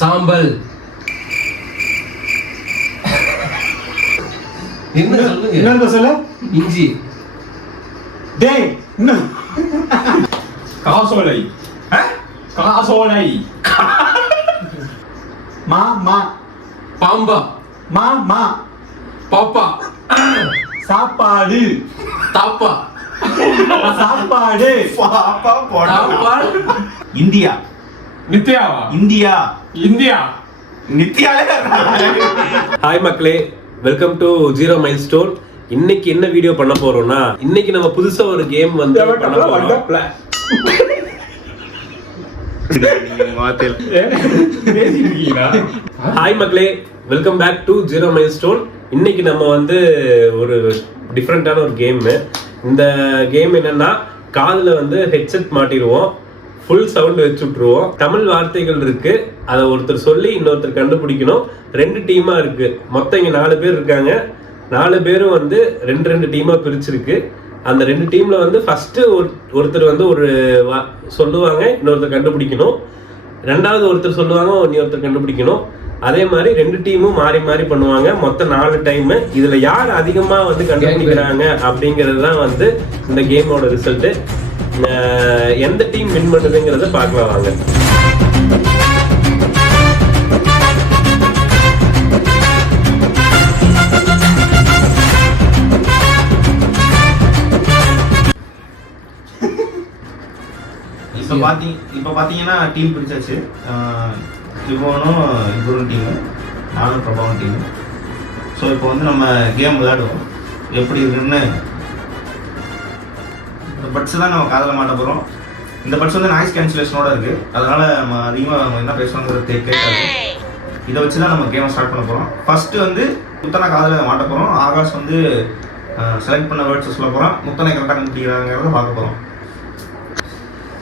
சாம்பல். என்ன சொல்லுங்க? என்ன சொல்ல? இஞ்சி. டேய் இன்னும் காசோலை. காசோலை. மா மா பாம்பா. மா மா பாப்பா. சாப்பாடு. தாப்பா. சாப்பாடு. பாப்பா போடா. தாப்பா. இந்தியா. நித்யாவா? இந்தியா. இந்தியா. நித்யாலே. ஹாய் மக்களே, welcome to zero milestone. இன்னைக்கு என்ன வீடியோ பண்ண போறோம்னா, இன்னைக்கு நம்ம புதுசா ஒரு கேம் வந்து பண்ண போறோம். ஹாய் மக்களே, welcome back to zero milestone. இன்னைக்கு நம்ம வந்து ஒரு டிஃப்ரெண்டான ஒரு கேம். இந்த கேம் என்னன்னா, காதுல வந்து ஹெட்செட் மாட்டிடுவோம், ஃபுல் சவுண்ட் வச்சு விட்டுருவோம். தமிழ் வார்த்தைகள் இருக்கு, அதை ஒருத்தர் சொல்லி இன்னொருத்தர் கண்டுபிடிக்கணும். 2 டீமா இருக்கு, மொத்தம் இங்க 4 பேர் இருக்காங்க. 4 பேரும் வந்து 2 டீமா பிரிச்சிருக்கு. அந்த 2 டீம்ல வந்து ஃபர்ஸ்ட் ஒருத்தர் வந்து ஒரு சொல்லுவாங்க, இன்னொருத்தர் கண்டுபிடிக்கணும். ரெண்டாவது ஒருத்தர் சொல்லுவாங்க, இன்னொருத்தர் கண்டுபிடிக்கணும். அதே மாதிரி 2 டீமும் மாறி மாறி பண்ணுவாங்க. மொத்தம் 4 டைம். இதுல யார் அதிகமா வந்து கண்டுபிடிக்கிறாங்க அப்படிங்கிறது தான் வந்து இந்த கேமோட ரிசல்ட். எந்த டீம் வின் பண்ணுதுங்கிறத பார்க்கலாம் வாங்க. இப்போ பார்த்தீங்கன்னா டீம் பிரிச்சாச்சு. இவனும் இவரும் டீமு, நானும் பிரபாவும் டீமு. ஸோ இப்போ வந்து நம்ம கேம் விளையாடுவோம். எப்படி இருக்குன்னு இந்த பட்ஸ் தான் நம்ம காதில் மாட்ட போகிறோம். இந்த பட்ஸ் வந்து நாய்ஸ் கேன்சலேஷனோட இருக்குது, அதனால் நம்ம அதிகமாக நம்ம என்ன பேசுவாங்கிறது கேட்காது. இதை வச்சு தான் நம்ம கேமை ஸ்டார்ட் பண்ண போகிறோம். ஃபஸ்ட்டு வந்து முத்தனை காதில் மாட்ட போகிறோம். ஆகாஷ் வந்து செலக்ட் பண்ண வேர்ட்ஸை சொல்ல போகிறோம். முத்தனை கரெக்டாக கண்டுபிடிக்கிறாங்கிறத பார்க்க போகிறோம்.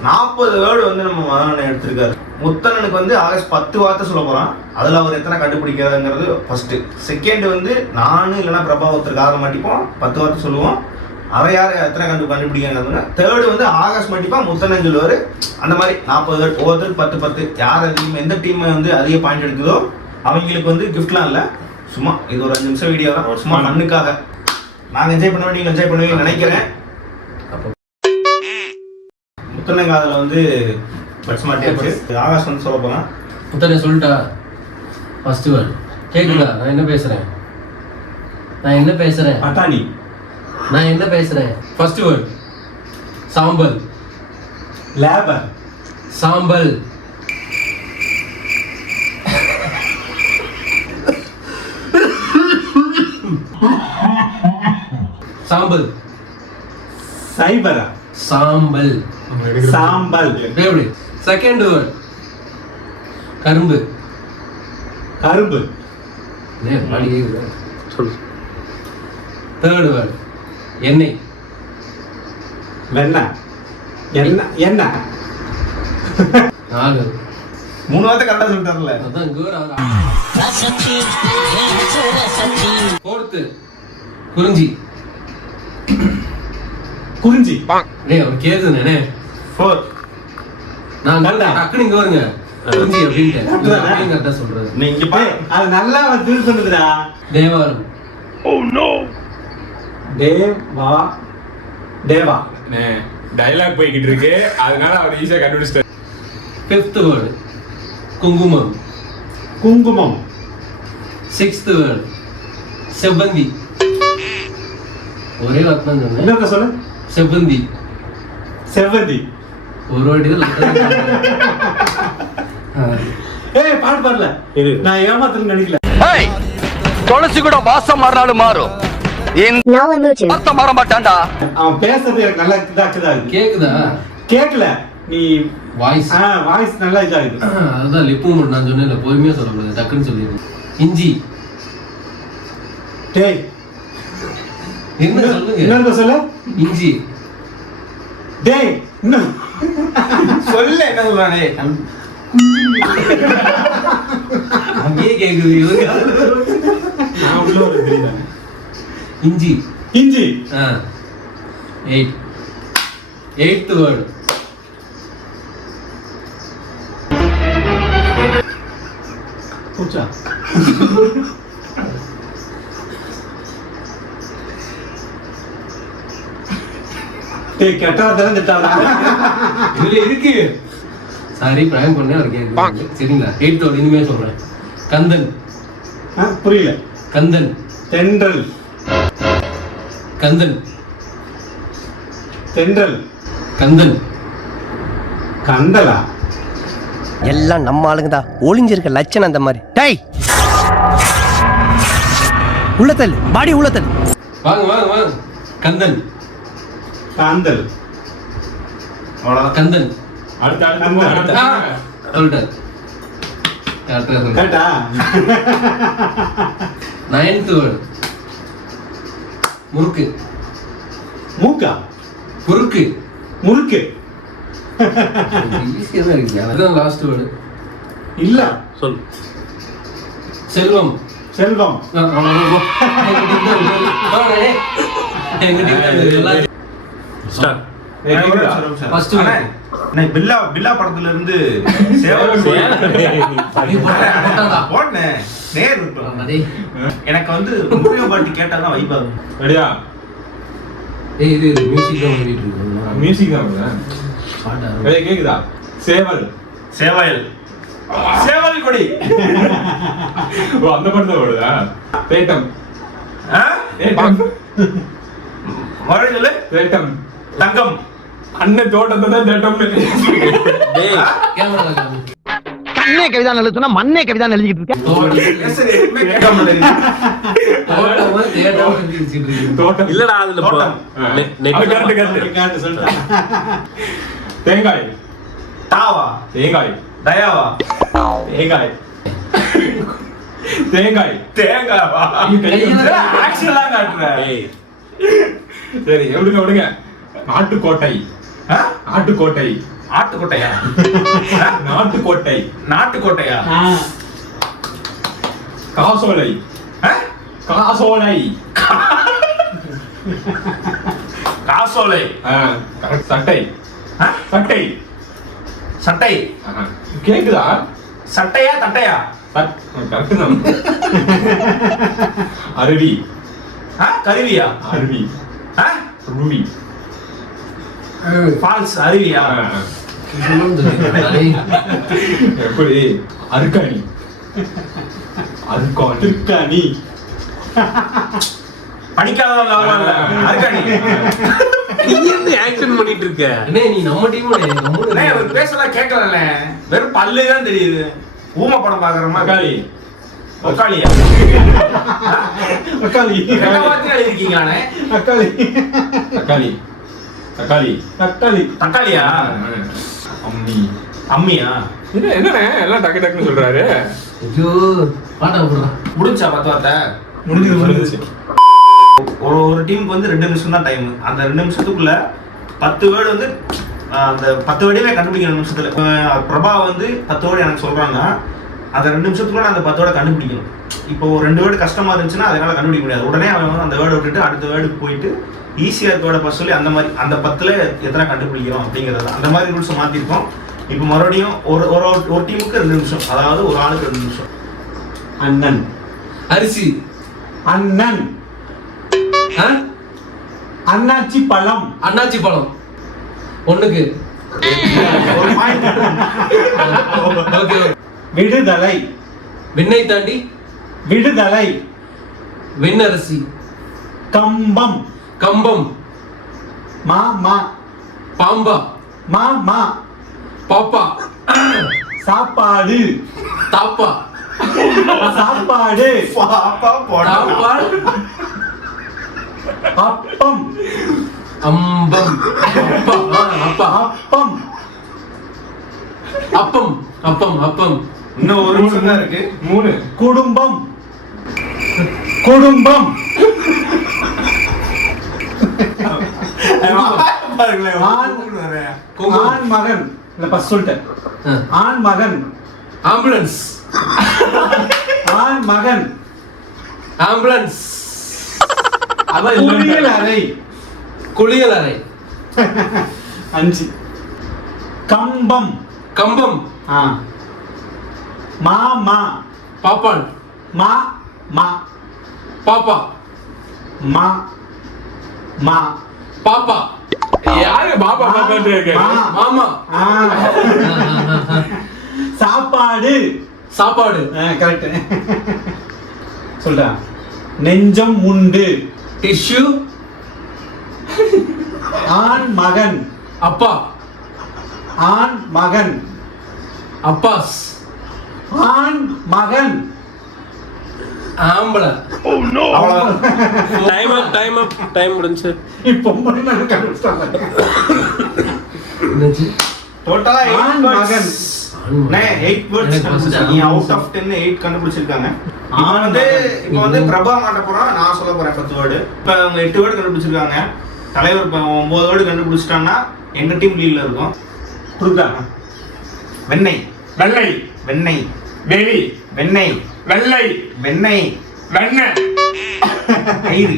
40 வேர்டு வந்து நம்ம மதனன் எடுத்திருக்காரு. முத்தனனுக்கு வந்து ஆகஸ்ட் 10 வார்த்தை சொல்ல போறான். அதுல அவர் எத்தனை கண்டுபிடிக்கிறதுங்கிறது ஃபர்ஸ்ட். செகண்ட் வந்து நானு இல்லைன்னா பிரபா ஒருத்தர் காதல மாட்டிப்போம், 10 வார்த்தை சொல்லுவோம். அவன் யார் எத்தனை கண்டுபிடிக்கிறாங்க. தேர்டு வந்து ஆகஸ்ட் மாட்டிப்பா, முத்தனன் சொல்லுவாரு. அந்த மாதிரி 40 வேர்டு, ஒவ்வொருத்தருக்கு 10 யார் அதிகம் எந்த டீம் வந்து அதிக பாயிண்ட் எடுக்குதோ அவங்களுக்கு வந்து கிஃப்ட்லாம் இல்லை. சும்மா இது ஒரு 5 நிமிஷம் வீடியோ தான், சும்மா மண்ணுக்காக. நாங்கள் என்ஜாய் பண்ணுவோம், நீங்கள் என்ஜாய் பண்ணுவீங்கன்னு நினைக்கிறேன். முத்தனங்காதில் வந்து பட்ஸ் மாட்டியாச்சு. ஆகாஷ் வந்து சொல்ல போனா. முத்தனை சொல்லிட்டா ஃபர்ஸ்ட் வேர்ட் கேக்குதா? நான் என்ன பேசுறேன்? அட்டானி. நான் என்ன பேசுறேன்? ஃபர்ஸ்ட் வேர்ட் சாம்பல். லேபர். சாம்பல். சாம்பல். சைபரா. சாம்பல். சாம்பல். எப்படி? செகண்ட் வேர்ட் கரும்பு. கரும்பு. தேர்ட் வேர்ட் எண்ணெய். வெண்ணெய். எண்ணெய். 4. 3 வார்த்தை கரெக்டாக சொல்லிட்டார்ல. அதான் ஃபோர்த்து குறிஞ்சி. குறிஞ்சி. அவர் கேக்குதுண்ணே. 4. நான் டக்குனு இங்க வருங்க குறிஞ்சி அப்படின்ட்டு கரெக்டா சொல்றது. நீங்க பாரு, அது நல்லா ஃபீல் பண்ணுதுடா. Thevaram. Oh no. Deva. Dialogue போய்கிட்டு இருக்கு, அதனால அவர் ஈஸியா கண்டுபிடிச்சிட்டாரு. ஃபிஃப்த் வேர்ட் குங்குமம். குங்குமம். சிக்ஸ்த் வேர்ட் செவ்வந்தி. ஒரே வார்த்தை தான் சொன்னேன். என்ன சொல்லு? செவ்வந்தி. செவ்வந்தி. ஒரு வாட்டி தான். ஏய் பாட்டு பாடல, நான் ஏமாத்துறேன்னு நினைக்கல. ஏய் துளசி கூட வாசம் மாறினாலும் மாறும், வார்த்தை மாற மாட்டான்டா. அவன் பேசுறது எனக்கு நல்லா இதாக்குதா. கேக்குதா? கேக்கல. நீ வாய்ஸ் வாய்ஸ் நல்லா இதாகுது. அதுதான் லிப்பு மட்டும் நான் சொன்னேன், பொறுமையா சொல்லக்கூடாது, டக்குன்னு சொல்லிடுங்க. இஞ்சி. டேய் என்ன சொல்லுங்க? என்ன சொல்ல? இஞ்சி. டேய் இன்னும் சொல்ல என்ன சொல்றானே. அங்கேயே கேக்குது இவங்க. நான் உள்ள ஒரு தெரியல. இஞ்சி. இஞ்சி. 8th word. பூச்சா டேய் கெட்டவன் திட்டாடா. இதுல இருக்கு. சாரி பிராங்க் பண்ணேன் அவர் கேட்க. சரிங்களா 8th வேர்டு இனிமே சொல்றேன். கந்தன். புரியல. கந்தன். தென்றல். கந்தன். தென்றல். கந்தன். கந்தலா? எல்லாம் நம்ம ஆளுங்க தான். ஒளிஞ்சிருக்க லட்சணம் அந்த மாதிரி. டேய் உள்ளத்தல் பாடி உள்ளத்தல். வாங்க வாங்க வாங்க. கந்தன். காந்தல். அவ்வளவுதான். கந்தன். அடுத்த சொல்லிட்டார். கரெக்டா சொல்றேன். கேட்டா 9th வேர்டு. முறுக்கு. மூக்கா? குறுக்கு. முறுக்கு. ஈஸியா தான் இருக்கு. அதுதான் லாஸ்ட் வேர்டு. இல்ல சொல். செல்வம். செல்வம். ஸ்டார்ட். First அண்ணே, நான் பில்லா படத்துல இருந்து சேவல் போட்டேன். நேர் விட்டோம். எனக்கு வந்து முருக பாட்டு கேட்டாதான் வைபாகும். ரெடியா? இது மியூசிக் தான் ஓடிட்டு இருக்கு. மியூசிக் தான். ரெடியா கேக்குதா? சேவல். சேவல். சேவல் கொடி. ஓ அந்த படத்தை ஓடுதா? தேட்டம். ஆ? தேட்டம். மறுபடியும் சொல்லு. தேட்டம். தங்கம். அண்ணன் தோட்டத்தை தான் தேட்டம்னு. டேய் கேமரா காமி. கண்ணே கவிதான் எழுதுனா மண்ணே கவிதான் எழுதிக்கிட்டு இருக்கேன். எதுவுமே கேட்க மாட்டேங்குது. தோட்டமா தேட்டமா எழுதிட்டு இருக்கு. தோட்டம். இல்லடா அதுல போ. தோட்டம். அது correct. கேட்டு சொல்லிட்டேன். தேங்காய். தாவா. தேங்காய். தயாவா. தேங்காய். தேங்காய். தேங்காவா. ஆக்ஷன்லாம் காட்டுற. டேய் சரி விடுங்க. நாட்டுக்கோட்டை. ஆ? நாட்டுக்கோட்டை. ஆட்டுக்கோட்டையா? நாட்டுக்கோட்டை. நாட்டுக்கோட்டையா? காசோலை. ஆ? காசோலை. காசோலை. correct. சட்டை. ஆ? சட்டை. சட்டை. கேக்குதா? சட்டையா தட்டையா? கரெக்ட் தான். அருவி. ஆ? கருவியா? அருவி. ஆ? ரூபி. ஃபால்ஸ் அருவியா? எப்படி? அருக்காணி. அருக்காணி. திருக்காணி. படிக்காதவங்க ஆவாங்கல்ல. அருக்காணி. நீ என்ன ஆக்ஷன் பண்ணிட்டு இருக்க? அண்ணே நீ நம்ம டீம் அண்ணே, அவர் பேசலாம் கேட்கல. வெறும் பல்லு தான் தெரியுது. ஊமை படம் பாக்குறோமா? தக்காளி. ஒக்காளியா? அக்காளி. என்ன வார்த்தை எழுதிருக்கீங்களாண்ணே? அக்காளி. தக்காளி. தக்காளி. தக்காளி. தக்காளியா? அம்மி. அம்மியா? என்னண்ணே எல்லாம் டக்கு டக்குன்னு சொல்றாரு. ஐயோ பாட்டா போடுறான். முடிஞ்சா 10 வார்த்தை? முடிஞ்சிருச்சு. ஒரு டீமுக்கு வந்து 2 நிமிஷம் தான் டைம். அந்த 2 நிமிஷத்துக்குள்ள 10 வேர்டு வந்து அந்த 10 வேர்டையுமே கண்டுபிடிக்கிற நிமிஷத்துல. பிரபா வந்து 10 வேர்டு எனக்கு சொல்றாங்க. அந்த 2 நிமிஷத்துக்குள்ள அந்த 10 வேர்டை கண்டுபிடிக்கணும். இப்போ 2 வேர்டு கஷ்டமா இருந்துச்சுன்னா அதனால கண்டுபிடிக்க முடியாது. உடனே அவன் வந்து அந்த வேர்டை விட்டுட்டு அடுத்த வேர்டுக்கு போயிட்டு ஈஸியாக இருக்கோட ஃபர்ஸ்ட் சொல்லி அந்த மாதிரி அந்த 10ல் எத்தனை கண்டுபிடிக்கிறோம் அப்படிங்கிறது அந்த மாதிரி ரூல்ஸை மாற்றிருக்கோம். இப்போ மறுபடியும் ஒரு டீமுக்கு 2 நிமிஷம், அதாவது ஒரு ஆளுக்கு 2 நிமிஷம். அண்ணன். அரிசி. அண்ணன். அண்ணாச்சி பழம். அண்ணாச்சி பழம். ஒண்ணுக்கு ஒரு பாயிண்ட். ஓகே. விடுதலை. விண்ணை தாண்டி. விடுதலை. விண்ணரசி. கம்பம். கம்பம். மா மா. பாம்பா. மா மா. பாப்பா. சாப்பாடு. தாப்பா. சாப்பாடு. பாப்பா போடா. தாப்பா. அப்பம். அம்பம். அப்பா. அப்பா. அப்பம். அப்பம். அப்பம். அப்பம். இன்னும் ஒரு நிமிஷம் தான் இருக்கு. 3. குடும்பம். குடும்பம். ஆண் மகன். இல்ல ஃபர்ஸ்ட் சொல்லிட்டேன். ஆண் மகன். ஆம்புலன்ஸ். ஆண் மகன். ஆம்புலன்ஸ். குளியல் அறை. குளியல் அறை. 5. கம்பம். கம்பம். மாமா. பாப்பான். மா மா பாப்பா. மா மா பாப்பா. யாரு பாப்பா பாப்பான்னு இருக்க? மாமா. ஆ. சாப்பாடு. சாப்பாடு. கரெக்ட். சொல்றா. நெஞ்சம் உண்டு. டிஷ்யூ. ஆண் மகன். அப்பா. ஆண் மகன். அப்பாஸ். ஆண் மகன். ஆம்பளை. டைம் முடிஞ்சு. இப்போ நான் கண்டுபிடிச்சிட்டேன். டோட்டலா ஆண் மகன். 8 வேர்ட்ஸ். நீ அவுட் ஆஃப் 10 8 கண்டுபிடிச்சிருக்காங்க. இப்போ வந்து பிரபா மாட்ட போறான், நான் சொல்ல போறேன் 10 வேர்டு. இப்போ அவங்க 8 வேர்டு கண்டுபிடிச்சிருக்காங்க. தலைவர் இப்போ 9 வேர்டு கண்டுபிடிச்சிட்டான்னா எங்க டீம் லீட்ல இருக்கும். கொடுக்குறாங்க. வெண்ணெய். வெள்ளை. வெண்ணெய். வெளி. வெண்ணெய். வெள்ளை. வெண்ணெய். வெண்ணெய். கயிறு.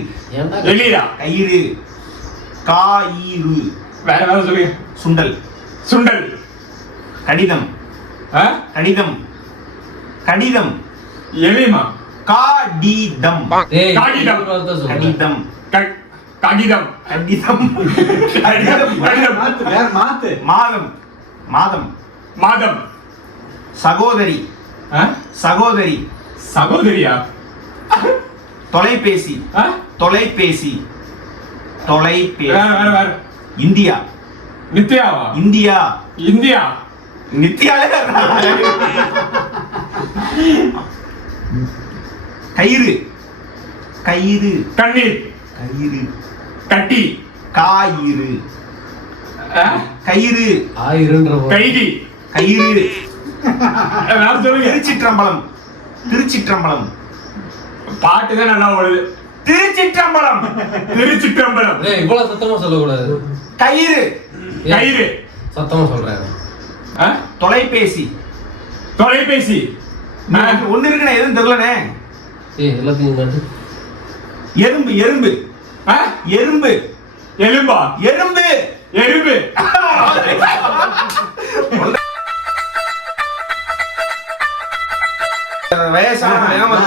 வெளியா. கயிறு. காயிறு. வேற ஏதாவது சொல்லுங்க. சுண்டல். சுண்டல். கடிதம். கடிதம். கடிதம். எலிமா. காடிதம். காகிதம். கடிதம். காகிதம். கடிதம். கடிதம். மாத்து, வேற மாத்து. மாதம். மாதம். மாதம். சகோதரி. சகோதரி. சகோதரியா. தொலைபேசி. தொலைபேசி. தொலைபேசி. வேற. இந்தியா. நித்யாவா. இந்தியா. இந்தியா. நித்யாலே. கயிறு. கயிறு. கண்ணீர். கயிறு. கட்டி. காயிறு. கயிறு. கைதி. கயிறு. வேற சொல்லுங்க. திருச்சிற்றம்பலம். திருச்சிற்றம்பலம். பாட்டு தான் நல்லா ஓடுது. திருச்சிற்றம்பலம். திருச்சிற்றம்பலம். இவ்வளவு சத்தமா சொல்லக்கூடாது. கயிறு. கயிறு. சத்தமா சொல்றேன். தொலைபேசி. தொலைபேசி. ஒண்ணு இருக்குண்ணே, எதுவும் தெரியலனே. எல்லாத்தையும் எறும்பு. எறும்பு. எறும்பு. எலும்பா. எறும்பு. எறும்பு.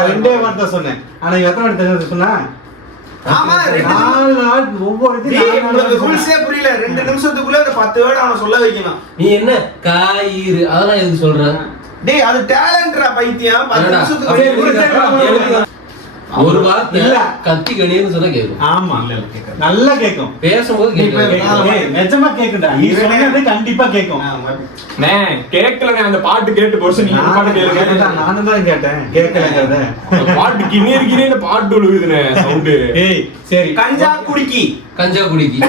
ரெண்டே வார்த்தை சொன்னேன். ஆனா எத்தனை வார்த்தை தெரிஞ்சது சொன்னா? ஆமா, 4 நாள் ஒவ்வொரு உங்களுக்கு ரூல்ஸே புரியல. 2 நிமிஷத்துக்குள்ள அந்த 10 வேர்ட் அவன சொல்ல வைக்கணும். நீ என்ன காயிறு அதெல்லாம் எதுக்கு சொல்ற? டேய் அது டேலண்ட்ரா பைத்தியம். 10 நிமிஷத்துக்குள்ள ஒரு வார்த்தை இல்ல. கத்தி கடின்னு சொன்னா கேக்கும். ஆமா, நல்லா கேக்கும். பேசும்போது கேட்கும். நிஜமா கேக்குடா. நீ சொன்னது கண்டிப்பா கேக்கும். கேட்கலங்க. அந்த பாட்டு கேட்டு போச்சு. நீங்க பாட்டு கேளுங்க. நானும் தான் கேட்டேன், கேட்கலங்கறத. பாட்டு கிணறு பாட்டு விழுகுதுனே சவுண்ட். ஏய் சரி. கஞ்சா குடிக்கி. கஞ்சா குடிக்கி.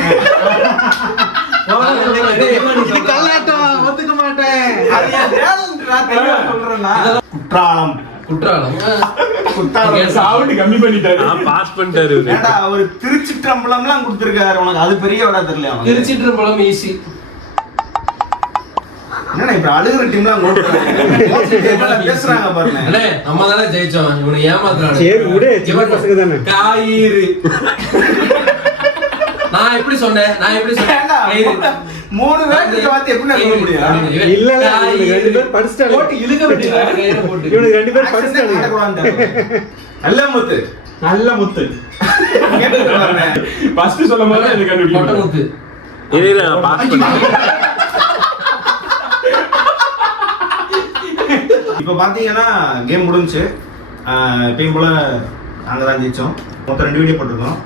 இது கல்லாட்டம், ஒத்துக்க மாட்டேன். அது டேலண்ட்ரா, தெளிவா சொல்றேன்னா. குற்றாலம். குற்றாலம். சவுண்ட் கம்மி பண்ணிட்டாரு. பாஸ் பண்ணிட்டாரு. ஏண்டா அவர் திருச்சிற்றம்பலம்லாம் கொடுத்திருக்காரு உனக்கு, அது பெரிய விட தெரியல அவனுக்கு. திருச்சிற்றம்பலம் ஈஸி. என்னடா இப்ப அழுகுற டீம்லாம் பேசுறாங்க பாருங்க. அண்ணே நம்ம தானே ஜெயிச்சோம். இவனை ஏமாத்துறானே. சரி விடு, சின்ன பசங்க தானே. காயிறு. நான் எப்படி சொன்னேன்? ஏண்டா, 3 வேர்டுக்கு வாத்தி எப்படி சொல்ல முடியும்? இல்ல இல்ல, இவனுக்கு 2 பேர் படிச்சிட்டாங்க. போட்டு இழுக்க விட்டுறாங்க. இவனுக்கு 2 பேர் படிச்சிட்டாங்க. நல்ல முத்து. நல்ல முத்து. ஃபர்ஸ்ட் சொல்லும்போது எனக்கு கண்டுபிடிக்க கொட்டமுத்து. இல்ல பாஸ் பண்ணு. இப்ப பாத்தீங்கன்னா கேம் முடிஞ்சு. எப்பயும் போல நாங்க தான் ஜெயிச்சோம். மொத்தம் 2 வீடியோ போட்டிருக்கோம்.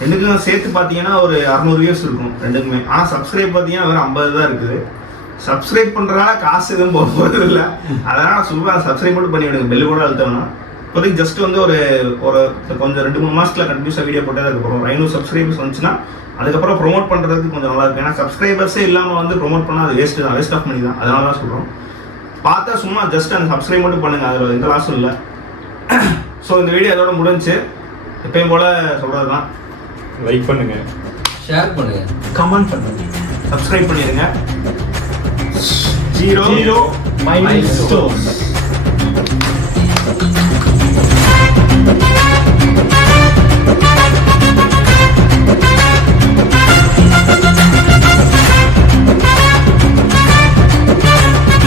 ரெண்டுக்கும் சேர்த்து பார்த்தீங்கன்னா ஒரு 600 வியூஸ் இருக்கும் ரெண்டுக்குமே. ஆனால் சப்ஸ்கிரைப் பார்த்தீங்கன்னா வெறும் 50 தான் இருக்குது. சப்ஸ்கிரைப் பண்ணுறதுனால காசு எதுவும் போகிறது இல்லை. அதனால் நான் சொல்லுவேன், சப்ஸ்கிரைப் மட்டும் பண்ணி விடுங்க. பெல்லு கூட அழுத்தோம்னா இப்போதைக்கு ஜஸ்ட் வந்து ஒரு கொஞ்சம் 2-3 மாதத்தில் கண்டினியூஸாக வீடியோ போட்டே அதுக்கப்புறம் 500 சப்ஸ்கிரைபர்ஸ் வந்துச்சுன்னா அதுக்கப்புறம் ப்ரொமோட் பண்ணுறதுக்கு கொஞ்சம் நல்லா இருக்கும். ஏன்னா சப்ஸ்கிரைபர்ஸே இல்லாமல் வந்து ப்ரொமோட் பண்ணால் அது வேஸ்ட்டு தான், வேஸ்ட் ஆஃப் மணி தான். அதனால தான் சொல்கிறோம். பார்த்தா சும்மா ஜஸ்ட் அந்த சப்ஸ்கிரைப் மட்டும் பண்ணுங்கள், அதில் எந்த லாஸும் இல்லை. ஸோ இந்த வீடியோ அதோட முடிஞ்சு. எப்பயும் போல் சொல்கிறது தான். லைக் பண்ணுங்க, ஷேர் பண்ணுங்க, கமெண்ட் பண்ணுங்க, சப்ஸ்கிரைப் பண்ணிடுங்க. 0 மைல்ஸ்டோன்.